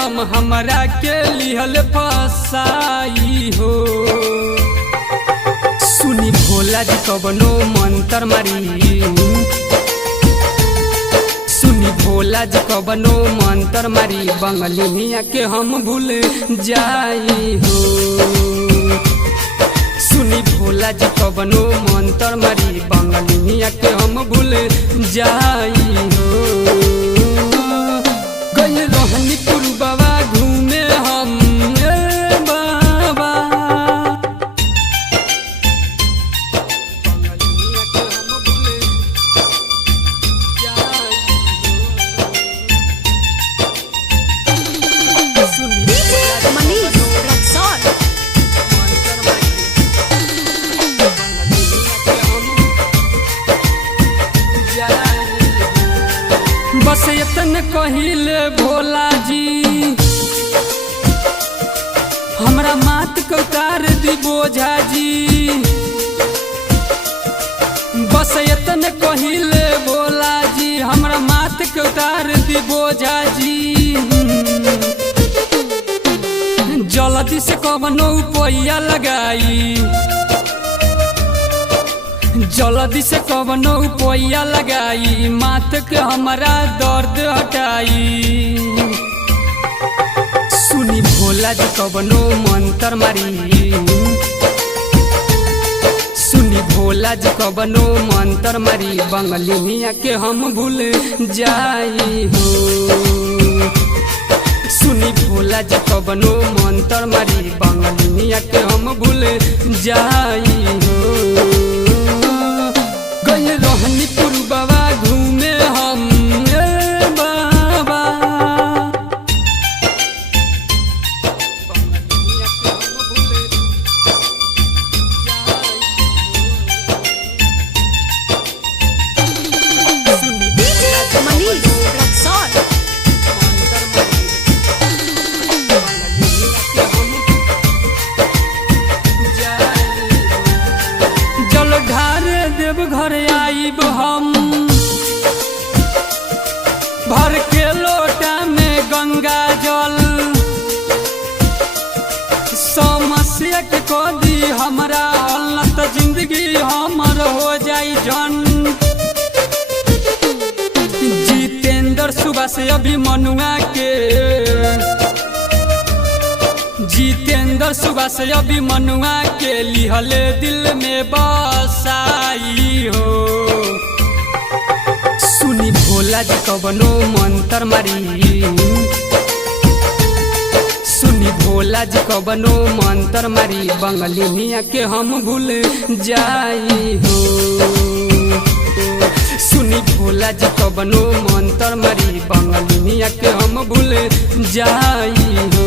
हम हमरा के लिहल फसाई हो। सुनी भोला जी कबनो मंत्र मारी, सुनी भोला जी कबनो मंत्र मारी, बंगलिया के हम भूल जाई हो। सुनी भोला जी कबनो मंत्र मारी, बंगलिया के हम भूल जाई हो। गइल रहनी पुरबवा घूमे हम बाबा, बंगलिया के हम भूल जाई हो। सुनी DJ Manish Rexall। बस इतन कहिले भोला जी, हमरा मात को उतार दी बोझा जी। बस इतन कहिले भोला जी, हमरा मात को उतार दी बोझा जी। जल्दी से कवनो पैया लगाई, जल्दी से कवनो पैया लगाई, माथ के हमारा दर्द हटाई। सुनी भोला जी कवनो मंत्र मारी, सुनी भोला जी कवनो मंत्र मारी, बंगलिया के हम भूल जाई हो। सुनी भोला जी कवनो मंत्र मारी, बंगलिया के हम भूल जाई हो। गइल रहनी पुरबवा घूमे हम बाबा, बंगलिया के हम भूल जाई हो। सुनी DJ Manish Rexall। जल ढारे देव घर आईब हम, भर के लोटा में गंगा जल। समस्या के कदी हमरा हल, न त जिंदगी हमर हो जाई जन। जितेंद्र सुबह से अभी मनुआ के, जितेंद्र सुबह से अभी मनुआ के लिहले दिल में बसाई हो। सुनी भोला जी कवनो मंत्र मारी, सुनी भोला जी कवनो मंत्र मारी, बंगलिया के हम भूल जाई हो। सुनी भोला जी कवनो मंत्र मारी, बंगलिया के हम भूल जाई हो।